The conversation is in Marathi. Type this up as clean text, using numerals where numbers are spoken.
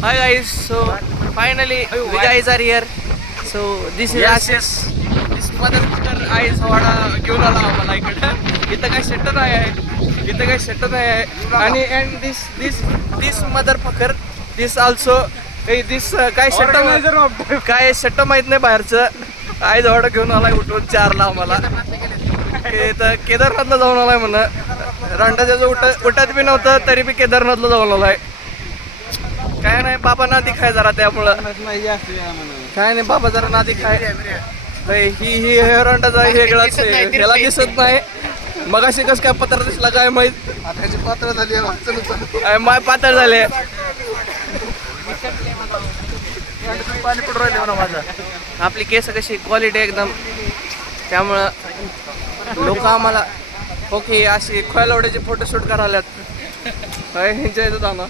Hi guys, so finally we guys are here. So this is Ashish. This motherfucker eyes वाडा घेऊन आला आम्हाला इकडं. इथं काही सेट नाही आहे. इथं काही सेट नाही आहे. आणि and this motherfucker this also this काय सेट काय सेट माहित नाही बाहेरचं. आईज वाडा घेऊन आलाय उठून 4ला आम्हाला. तर केदारनाथला जाऊन आलाय म्हणा. रांडाच्या उठत बी नव्हतं तरी बी केदारनाथला जाऊन आलाय. काय नाही बाबा नादी खाय जरा त्यामुळं काय नाही बाबा जरा नादी खाय. ही रांडाचा वेगळाच ह्याला दिसत नाही. मगाशी कस काय पत्र दिसला काय माहित. पात्र झाली माय पातळ झाले. पाणी पडून राहिले म्हणा माझं. आपली केस कशी क्वालिटी एकदम त्यामुळं लोक आम्हाला ओके अशी खोयलवड्याचे फोटोशूट करायलात. ह्यांच्या इथं जाणं